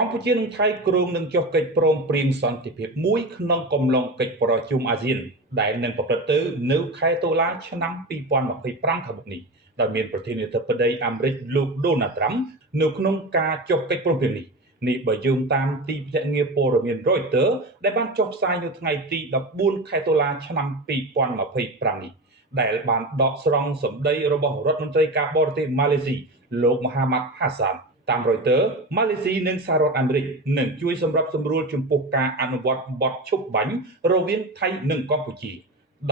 កម្ពុជានិងថៃគ្រោងនឹងចុះកិច្ចព្រមព្រៀងសន្តិភាពមួយក្នុងកំឡុងកិច្ចប្រជុំអាស៊ានដែលនឹងប្រព្រឹត្តទៅនៅខែតុលាឆ្នាំ2025ខាងមុខនេះដោយមានប្រធានាធិបតីអាមេរិកលោក Donald Trump នៅក្នុងការចុះកិច្ចព្រមព្រៀងនេះបើយោងតាមទីភ្នាក់ងារព័ត៌មាន Reuters ដែលបានចុះផ្សាយនៅថ្ងៃទី14ខែតុលាឆ្នាំ2025នេះដែលបានដកស្រង់សម្ដីរបស់រដ្ឋមន្ត្រីការបរទេសម៉ាឡេស៊ីលោក Mohamad Hasan តាម Reuters ម៉ាឡេស៊ីនិងសហរដ្ឋអាមេរិកនឹងជួយសម្របសម្រួលចំពោះការអនុវត្តបទឈប់បាញ់រវាងថៃនិងកម្ពុជា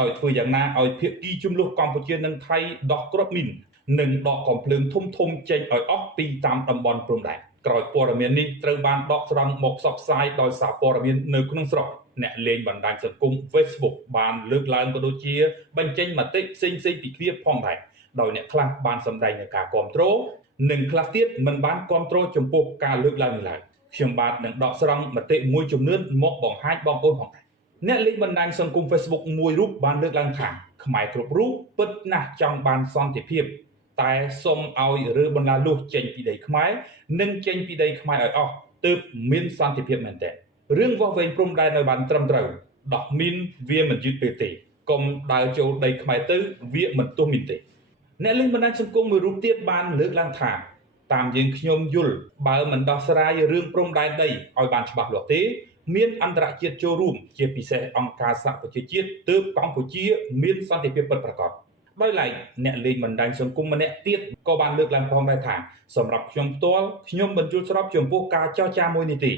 ដោយធ្វើយ៉ាងណាឲ្យភាគីជម្លោះកម្ពុជានិងថៃដោះគ្រាប់មីននិងដកកំភ្លើងធំៗចេញឲ្យអស់ពីតាមតំបន់ព្រំដែនក្រោយព័ត៌មាននេះត្រូវបានដកស្រង់មកផ្សព្វផ្សាយដោយសារព័ត៌មាននៅក្នុងស្រុកអ្នកលេងបណ្ដាញសង្គម Facebook បានលើកឡើងក៏ដូចជាបញ្ចេញមតិផ្សេងៗពីគ្នាផងដែរដោយអ្នកខ្លះបានសម្ដែងនូវការគាំទ្រនិងខ្លះទៀតមិនបានគាំទ្រចំពោះការលើកឡើងនេះឡើយខ្ញុំបាទនឹងដកស្រង់មតិមួយចំនួនមកបង្ហាញបងប្អូនផងដែរអ្នកលេងបណ្ដាញសង្គម Facebook មួយរូបបានលើកឡើងថាខ្មែរគ្រប់រូបពិតណាស់ចង់បានសន្តិភាពតែសូមឲ្យរើបន្លាលួសចេញពីដីខ្មែរនិងចេញពីដីខ្មែរឲ្យអស់ទើបមានសន្តិភាពមែនទេរឿងវាស់វែងព្រំដែនឲ្យបានត្រឹមត្រូវដោះមីនវាមិនយឺតពេលទេកុំដើរចូលដីខ្មែរទៅវាមិនទោះមីនទេអ្នកលេងបណ្ដាញសង្គមមួយរូបទៀតបានលើកឡើងថាតាមយើងខ្ញុំយល់បើមិនដោះស្រាយរឿងព្រំដែនដីឲ្យបានច្បាស់លាស់ទេមានអន្តរជាតិចូលរួមជាពិសេសអង្គការសហប្រជាជាតិទើបកម្ពុជាមានសន្តិភាពពិតប្រាកដដោយឡែកអ្នកលេងបណ្ដាញសង្គមម្នាក់ទៀតក៏បានលើកឡើងផងដែរថាសម្រាប់ខ្ញុំផ្ទាល់ខ្ញុំមិនយល់ស្របចំពោះការចរចាមួយនេះទេ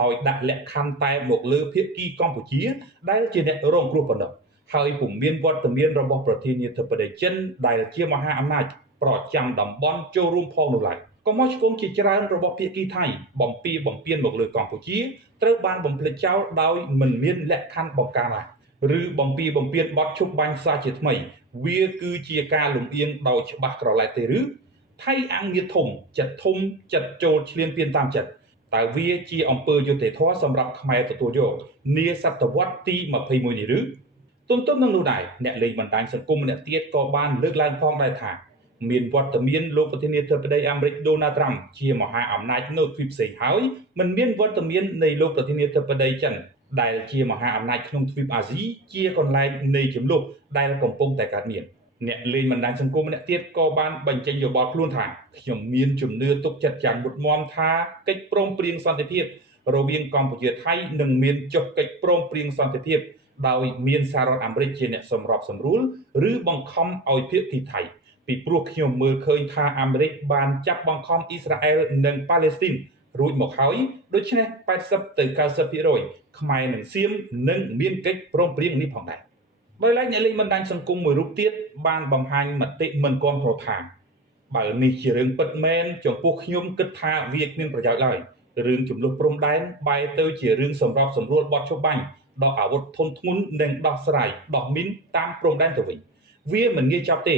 ដោយដាក់លក្ខខណ្ឌតែមកលើភាគីកម្ពុជាដែលជាអ្នករងគ្រោះប៉ុណ្ណោះហើយពុំមានវត្តមានរបស់ប្រធានាធិបតីចិនដែលជាមហាអំណាចប្រចាំតំបន់ចូលរួមផងនោះឡើយក៏មកឆ្គងជាច្រើនរបស់ភាគីថៃបំពីបំពេញមកលើកម្ពុជាត្រូវបានបំភ្លេចចោលដោយមិនមានលក្ខខណ្ឌបង្ការឡើយឬបំពីបំពេញបទឈប់បាញ់សាជាថ្មីវាគឺជាការលំអៀងដោយច្បាស់ក្រឡែតទេឬថៃអង្គងារធំចិត្តចូលឈ្លានពានតាមចិត្តតើវាជាអង្គើយុត្តិធម៌សម្រាប់ខ្មែរទទួលយកនាសតវត្សទី21នេះឬទន្ទឹមនឹងនោះដែរអ្នកលេងបណ្ដាញសង្គមម្នាក់ទៀតក៏បានលើកឡើងផងដែរថាមានវត្តមានលោកប្រធានាធិបតីអាមេរិក Donald Trump ជាមហាអំណាចនៅទ្វីបផ្សេងហើយមិនមានវត្តមាននៃលោកប្រធានាធិបតីចិនដែលជាមហាអំណាចក្នុងទ្វីបអាស៊ីជាកន្លែងនៃចំនួនដែលកំពុងតែកើតមានអ្នកលេងបណ្ដាញសង្គមម្នាក់ទៀតក៏បានបញ្ចេញយោបល់ខ្លួនថាខ្ញុំមានជំនឿទុកចិត្តយ៉ាងមុតមមថាកិច្ចព្រមព្រៀងសន្តិភាពរវាងកម្ពុជាថៃនឹងមានចុះកិច្ចព្រមព្រៀងសន្តិភាពដោយមានសហរដ្ឋអាមេរិកជាអ្នកសម្របសម្រួលឬបង្ខំឲ្យភាគីថៃពីព្រោះខ្ញុំមើលឃើញថាអាមេរិកបានចាប់បង្ខំអ៊ីស្រាអែលនិងប៉ាឡេស្ទីនរួចមកហើយដូច្នេះ80ទៅ90%ខ្មែរនិងសៀមនឹងមានកិច្ចព្រមព្រៀងនេះផងដែរដោយឡែកអ្នកលេងបណ្ដាញសង្គមមួយរូបទៀតបានបង្ហាញមតិមិនគាំទ្រថាបើនេះជារឿងពិតមែនចំពោះខ្ញុំគិតថាវាគ្មានប្រយោជន៍ឡើយរឿងចំនួនព្រំដែនបែរទៅជារឿងសម្របសម្រួលបទឈប់បាញ់ដកអាវុធធុនធ្ងន់និងដោះស្រាយដោះមីនតាមព្រំដែនទៅវិញវាមិនងាយចប់ទេ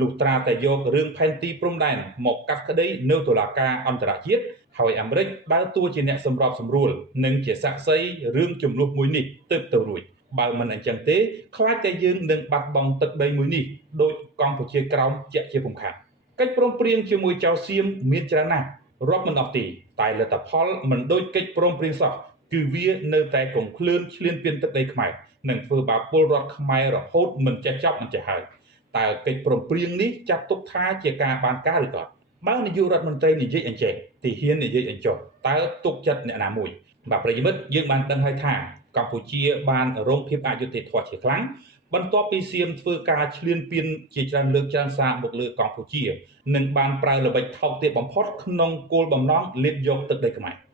លុះត្រាតែយករឿងផែនទីព្រំដែនមកកាត់ក្តីនៅតុលាការអន្តរជាតិហើយអាមេរិកដើរតួជាអ្នកសម្របសម្រួលនិងជាសាក្សីរឿងចំនួនមួយនេះទើបទៅរួចបើមិនអញ្ចឹងទេខ្លាចតែយើងនឹងបាត់បង់ទឹកដីមួយនេះដោយកម្ពុជាក្រោមជាក់ជាពំខានកិច្ចព្រមព្រៀងជាមួយចៅសៀមមានច្រើនណាស់រាប់មិនអស់ទេតែលទ្ធផលមិនដូចកិច្ចព្រមព្រៀងសោះគឺវានៅតែកង្ឃ្លឿនឈ្លានពានទឹកដីខ្មែរនិងធ្វើបាបពលរដ្ឋខ្មែររហូតមិនចេះចប់មិនចេះហើយតើកិច្ចព្រមព្រៀងនេះចាត់ទុកថាជាការបានការឬក៏បើនាយករដ្ឋមន្ត្រីនិយាយអញ្ចឹងទីហ៊ាននិយាយអញ្ចឹងតើទុកចិត្តអ្នកណាមួយបាទប្រិយមិត្តយើងបានដឹងហើយថាកម្ពុជាបានរងភាពអយុត្តិធម៌ជាខ្លាំងបន្ទាប់ពីសៀមធ្វើការឈ្លានពានជាច្រើនលើកច្រើនសារមកលើកម្ពុជានិងបានប្រើល្បិចថោកទាបបំផុតក្នុងគោលបំណងលេបយកទឹកដីខ្មែរ